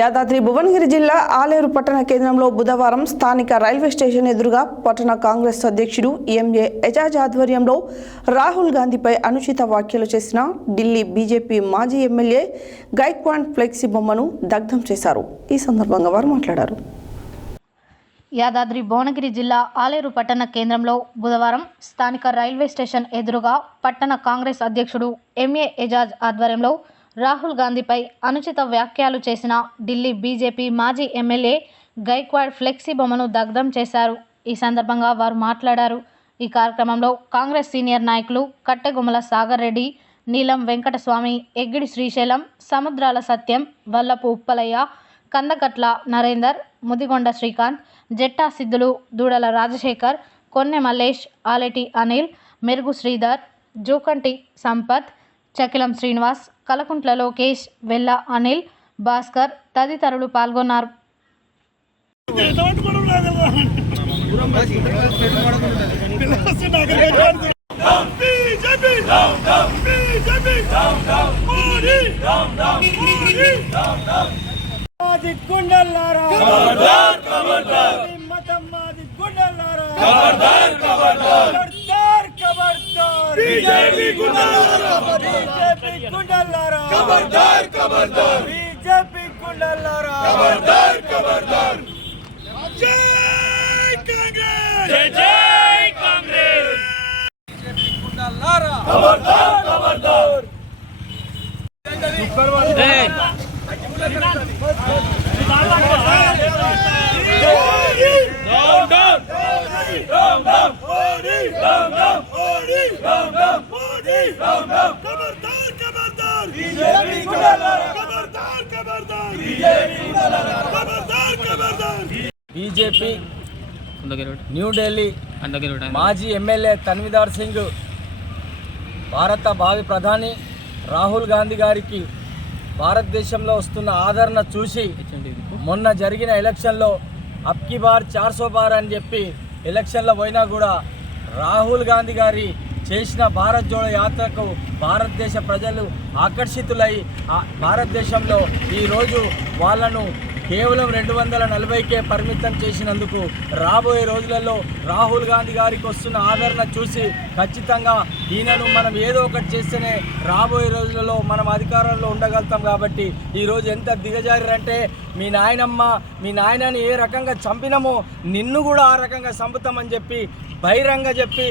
యాదాద్రి భువనగిరి జిల్లా ఆలేరు పట్టణ కేంద్రంలో బుధవారం స్థానిక రైల్వే స్టేషన్ ఎదురుగా పట్టణ కాంగ్రెస్ అధ్యక్షుడు ఎంఏ ఎజాజ్ ఆధ్వర్యంలో రాహుల్ గాంధీపై అనుచిత వ్యాఖ్యలు చేసిన ఢిల్లీ బీజేపీ మాజీ ఎమ్మెల్యే గైక్వాడ్ ఫ్లెక్సీ బొమ్మను దగ్ధం చేశారు. ఈ సందర్భంగా వారు మాట్లాడారు. యాదాద్రి భువనగిరి జిల్లా ఆలేరు పట్టణ కేంద్రంలో బుధవారం స్థానిక రైల్వే స్టేషన్ ఎదురుగా పట్టణ కాంగ్రెస్ అధ్యక్షుడు ఎంఏ ఎజాజ్ ఆధ్వర్యంలో రాహుల్ గాంధీపై అనుచిత వ్యాఖ్యలు చేసిన ఢిల్లీ బీజేపీ మాజీ ఎమ్మెల్యే గైక్వాడ్ ఫ్లెక్సీ బొమ్మను దగ్ధం చేశారు. ఈ సందర్భంగా వారు మాట్లాడారు. ఈ కార్యక్రమంలో కాంగ్రెస్ సీనియర్ నాయకులు కట్టెగుమ్మల సాగర్ రెడ్డి, నీలం వెంకటస్వామి, ఎగ్గిడి శ్రీశైలం, సముద్రాల సత్యం, వల్లపు ఉప్పలయ్య, కందకట్ల నరేందర్, ముదిగొండ శ్రీకాంత్, జట్టా సిద్ధులు, దూడల రాజశేఖర్, కొన్నె మల్లేష్, ఆలెటి అనిల్, మెరుగు శ్రీధర్, జూకంటి సంపత్, చకిలం శ్రీనివాస్, కలకుంట్ల లోకేష్, వెల్ల అనిల్, భాస్కర్ తదితరులు పాల్గొన్నారు. बीजेपी गुंडलारा खबरदार खबरदार बीजेपी गुंडलारा खबरदार खबरदार जय कांग्रेस जय कांग्रेस बीजेपी गुंडलारा खबरदार खबरदार बीजेपी न्यू ఢిల్లీ మాజీ ఎమ్మెల్యే తన్విదార్ సింగ్ భారత భావి ప్రధాని రాహుల్ గాంధీ గారికి భారతదేశంలో వస్తున్న ఆదరణ చూసి మొన్న జరిగిన ఎలక్షన్లో అబ్కి బార్ 400 బార్ అని చెప్పి ఎలక్షన్లో పోయినా కూడా రాహుల్ గాంధీ గారి చేసిన భారత్ జోడో యాత్రకు భారతదేశ ప్రజలు ఆకర్షితులై భారతదేశంలో ఈరోజు వాళ్ళను కేవలం 240కే పరిమితం చేసినందుకు రాబోయే రోజులలో రాహుల్ గాంధీ గారికి వస్తున్న ఆదరణ చూసి ఖచ్చితంగా ఈయనను మనం ఏదో ఒకటి చేస్తేనే రాబోయే రోజులలో మనం అధికారంలో ఉండగలుగుతాం. కాబట్టి ఈరోజు ఎంత దిగజారంటే మీ నాయనమ్మ మీ నాయనని ఏ రకంగా చంపినామో నిన్ను కూడా ఆ రకంగా చంపుతామని చెప్పి బహిరంగ చెప్పి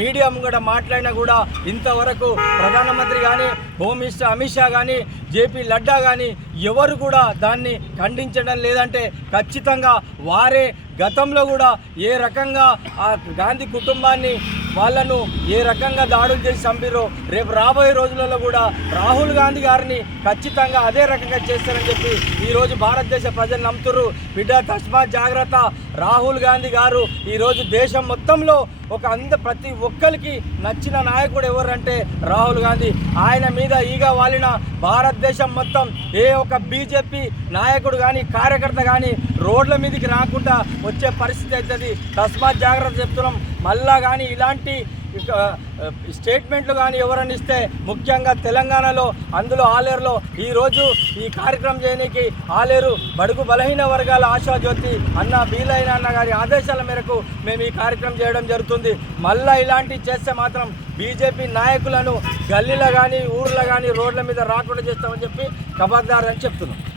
మీడియా ముంగట మాట్లాడినా కూడా ఇంతవరకు ప్రధానమంత్రి కానీ హోమ్ మినిస్టర్ అమిత్ షా కానీ జేపీ నడ్డా కానీ ఎవరు కూడా దాన్ని ఖండించడం లేదంటే ఖచ్చితంగా వారే గతంలో కూడా ఏ రకంగా ఆ గాంధీ కుటుంబాన్ని వాళ్ళను ఏ రకంగా దాడులు చేసి చంపిరో రేపు రాబోయే రోజులలో కూడా రాహుల్ గాంధీ గారిని ఖచ్చితంగా అదే రకంగా చేస్తారని చెప్పి ఈరోజు భారతదేశ ప్రజలు నమ్ముతున్నారు. బిడ్డ తస్మాత్ జాగ్రత్త. రాహుల్ గాంధీ గారు ఈరోజు దేశం మొత్తంలో ప్రతి ఒక్కరికి నచ్చిన నాయకుడు ఎవరంటే రాహుల్ గాంధీ. ఆయన మీద ఈగ వాలిన భారతదేశం మొత్తం ఏ ఒక్క బీజేపీ నాయకుడు కానీ కార్యకర్త కానీ రోడ్ల మీదకి రాకుండా వచ్చే పరిస్థితి అవుతుంది. తస్మాత్ జాగ్రత్త చెప్తున్నాం. మళ్ళా కానీ ఇలాంటి స్టేట్మెంట్లు కానీ ఎవరని ఇస్తే ముఖ్యంగా తెలంగాణలో అందులో ఆలేరులో ఈరోజు ఈ కార్యక్రమం చేయడానికి ఆలేరు బడుగు బలహీన వర్గాల ఆశాజ్యోతి అన్న బీలైన అన్న గారి ఆదేశాల మేరకు మేము ఈ కార్యక్రమం చేయడం జరుగుతుంది. మళ్ళీ ఇలాంటివి చేస్తే మాత్రం బీజేపీ నాయకులను గల్లీలో కానీ ఊర్లో కానీ రోడ్ల మీద రాకుండా చేస్తామని చెప్పి ఖబర్దార్ అని చెప్తున్నాం.